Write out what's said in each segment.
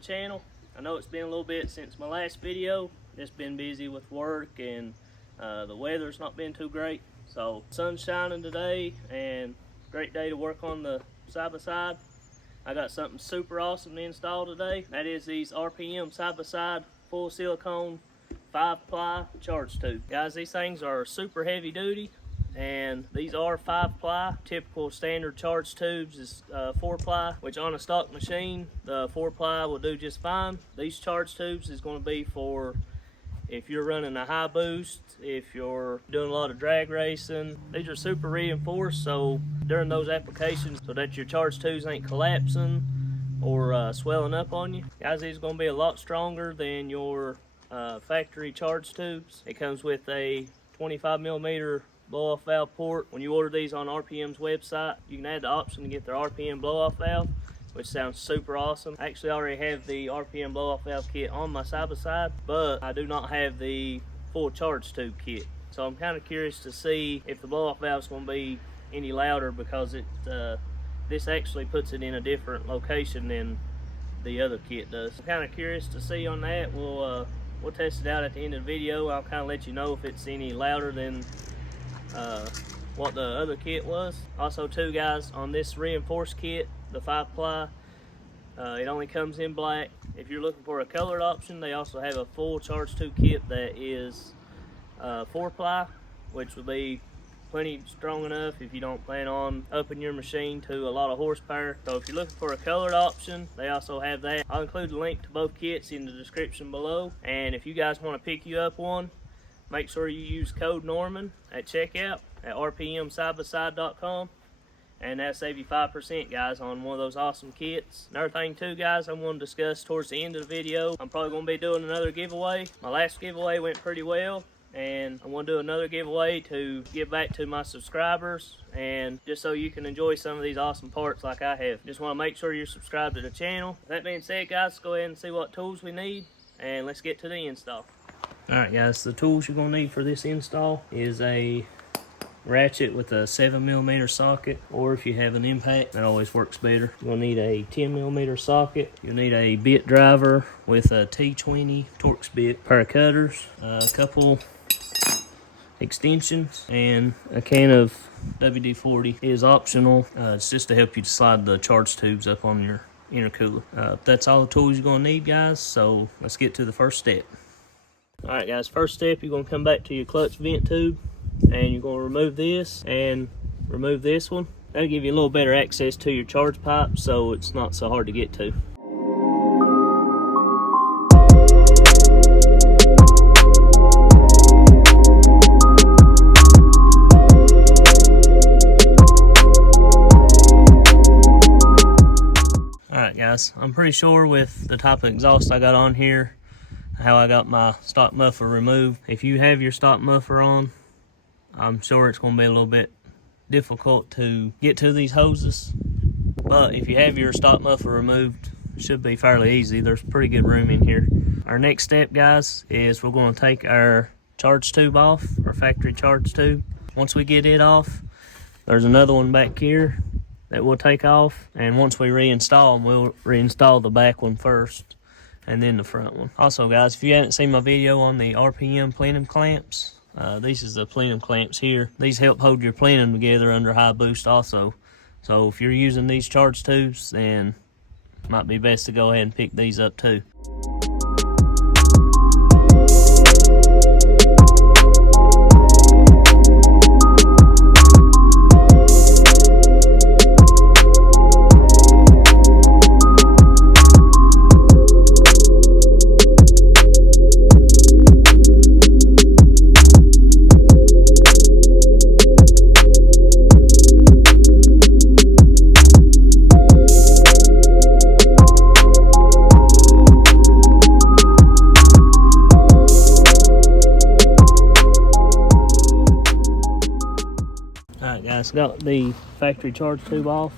channel. I know it's been a little bit since my last video. Just been busy with work and the weather's not been too great. So sun's shining today and great day to work on the side-by-side. I got something super awesome to install today. That is these RPM side-by-side full silicone 5-ply charge tube. Guys, these things are super heavy duty and these are 5-ply. Typical standard charge tubes is 4-ply, which on a stock machine the 4-ply will do just fine. These charge tubes is going to be for if you're running a high boost, if you're doing a lot of drag racing. These are super reinforced, so during those applications, so that your charge tubes ain't collapsing or swelling up on you. Guys, these are going to be a lot stronger than your factory charge tubes. It comes with a 25mm blow-off valve port. When you order these on RPM's website, you can add the option to get their RPM blow-off valve, which sounds super awesome. I actually already have the RPM blow-off valve kit on my side-by-side, but I do not have the full charge tube kit. So I'm kind of curious to see if the blow-off valve is going to be any louder, because it this actually puts it in a different location than the other kit does. I'm kind of curious to see on that. We'll test it out at the end of the video. I'll kind of let you know if it's any louder than what the other kit was. Also too, guys, on this reinforced kit, the 5-ply, it only comes in black. If you're looking for a colored option, they also have a full charge tube kit that is 4-ply, which will be plenty strong enough if you don't plan on upping your machine to a lot of horsepower. So if you're looking for a colored option, they also have that. I'll include the link to both kits in the description below. And if you guys want to pick you up one, make sure you use code Norman at checkout at Rpmsxs.com, and that'll save you 5%, guys, on one of those awesome kits. Another thing too, guys, I'm going to discuss towards the end of the video. I'm probably going to be doing another giveaway. My last giveaway went pretty well, and I'm going to do another giveaway to give back to my subscribers, and just so you can enjoy some of these awesome parts like I have. Just want to make sure you're subscribed to the channel. That being said, guys, let's go ahead and see what tools we need, and let's get to the install. Alright, guys, the tools you're going to need for this install is a ratchet with a 7mm socket, or if you have an impact, that always works better. You'll need a 10mm socket. You'll need a bit driver with a T20 Torx bit, pair of cutters, a couple extensions, and a can of WD-40 is optional. It's just to help you slide the charge tubes up on your intercooler. That's all the tools you're going to need, guys, so let's get to the first step. Alright, guys, first step, you're going to come back to your clutch vent tube, and you're going to remove this and remove this one. That'll give you a little better access to your charge pipe, so it's not so hard to get to. Alright, guys, I'm pretty sure with the type of exhaust I got on here, how I got my stock muffler removed. If you have your stock muffler on, I'm sure it's going to be a little bit difficult to get to these hoses, but if you have your stock muffler removed, it should be fairly easy. There's pretty good room in here. Our next step, guys, is we're going to take our charge tube off, our factory charge tube. Once we get it off, there's another one back here that we'll take off, and once we reinstall them, we'll reinstall the back one first and then the front one. Also, guys, if you haven't seen my video on the RPM plenum clamps, these is the plenum clamps here. These help hold your plenum together under high boost also. So if you're using these charge tubes, then it might be best to go ahead and pick these up too. Alright, guys, got the factory charge tube off,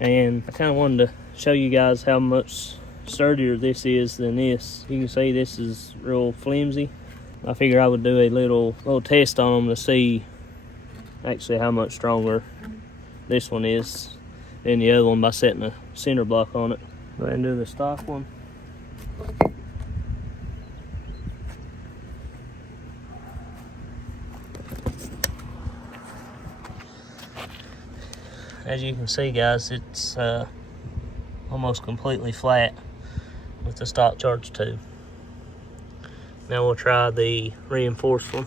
and I kind of wanted to show you guys how much sturdier this is than this. You can see this is real flimsy. I figure I would do a little test on them to see actually how much stronger this one is than the other one by setting a center block on it. Go ahead and do the stock one. As you can see, guys, it's almost completely flat with the stock charge tube. Now we'll try the reinforced one.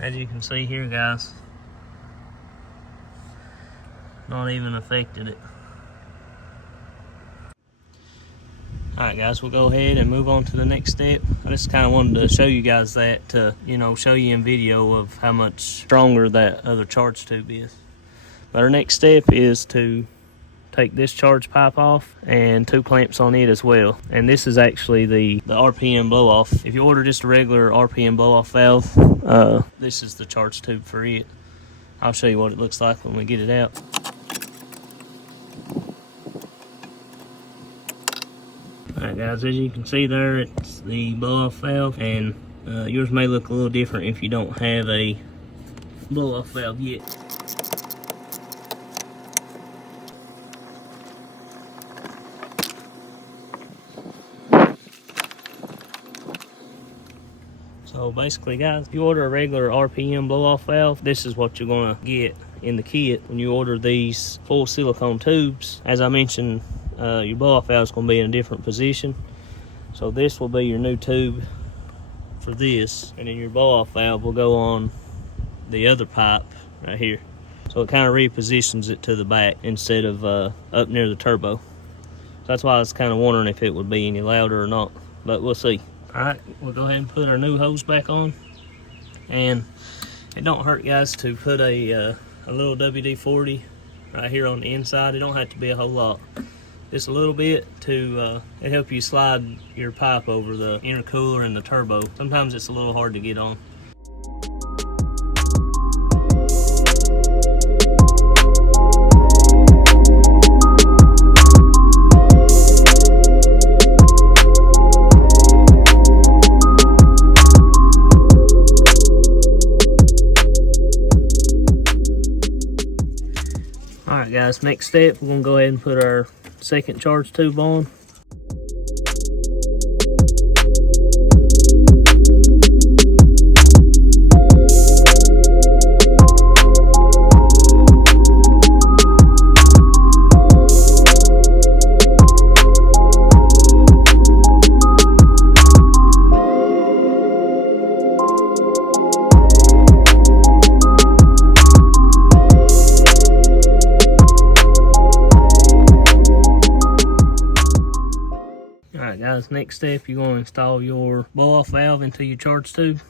As you can see here, guys, not even affected it. Alright guys, we'll go ahead and move on to the next step. I just kind of wanted to show you guys that to, show you in video of how much stronger that other charge tube is. But our next step is to take this charge pipe off and 2 clamps on it as well. And this is actually the RPM blow off. If you order just a regular RPM blow off valve, this is the charge tube for it. I'll show you what it looks like when we get it out. Alright guys, as you can see there, it's the blow off valve, and yours may look a little different if you don't have a blow off valve yet. So basically guys, if you order a regular RPM blow off valve, this is what you're going to get in the kit when you order these full silicone tubes. As I mentioned, your blow off valve is going to be in a different position, so this will be your new tube for this, and then your blow off valve will go on the other pipe right here, so it kind of repositions it to the back instead of up near the turbo. So that's why I was kind of wondering if it would be any louder or not, but we'll see. Alright, we'll go ahead and put our new hose back on, and it don't hurt guys to put a little WD-40 right here on the inside. It don't have to be a whole lot, just a little bit to help you slide your pipe over the intercooler and the turbo. Sometimes it's a little hard to get on. Alright guys, next step, we're going to go ahead and put our second charge tube on. Alright guys, next step, you're going to install your blow off valve into your charge tube.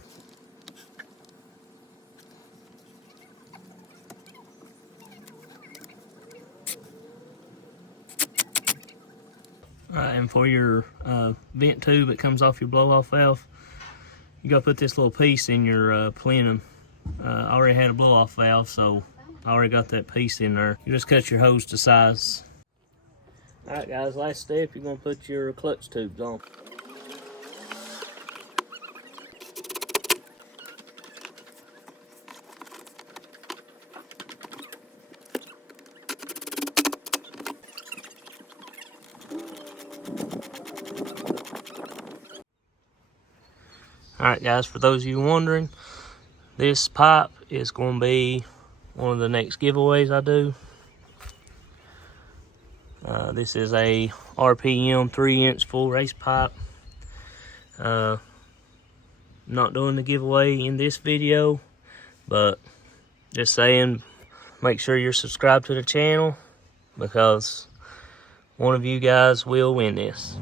Alright, and for your vent tube that comes off your blow off valve, you got to put this little piece in your plenum. I already had a blow off valve, so I already got that piece in there. You just cut your hose to size. Alright guys, last step, you're going to put your clutch tubes on. Alright guys, for those of you wondering, this pipe is going to be one of the next giveaways I do. This is a RPM 3-inch full race pipe. Not doing the giveaway in this video, but just saying, make sure you're subscribed to the channel, because one of you guys will win this.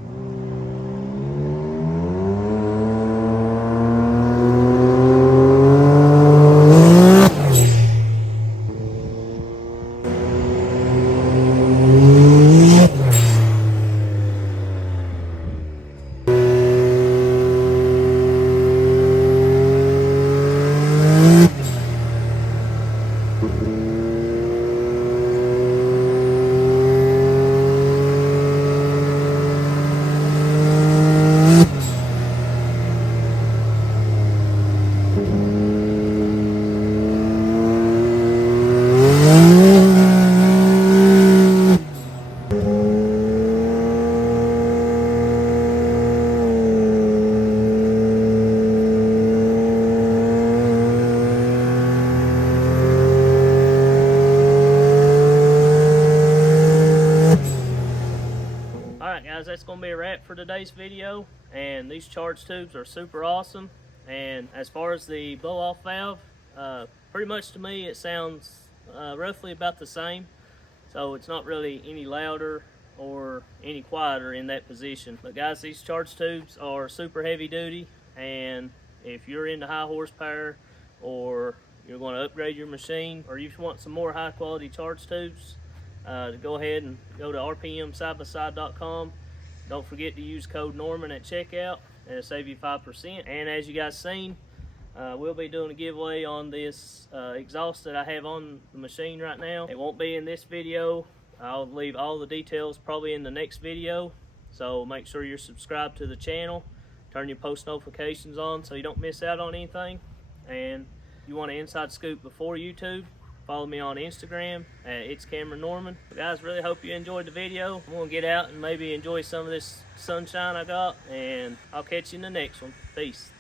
today's video, and these charge tubes are super awesome. And as far as the blow-off valve, pretty much to me it sounds roughly about the same, so it's not really any louder or any quieter in that position. But guys, these charge tubes are super heavy duty, and if you're into high horsepower, or you're going to upgrade your machine, or you want some more high quality charge tubes, go ahead and go to rpmsxs.com. Don't forget to use code Norman at checkout, and it'll save you 5%. And as you guys seen, we'll be doing a giveaway on this exhaust that I have on the machine right now. It won't be in this video. I'll leave all the details probably in the next video, so make sure you're subscribed to the channel. Turn your post notifications on so you don't miss out on anything. And if you want an inside scoop before YouTube, follow me on Instagram at It's Camera Norman. Guys, really hope you enjoyed the video. I'm gonna get out and maybe enjoy some of this sunshine I got, and I'll catch you in the next one. Peace.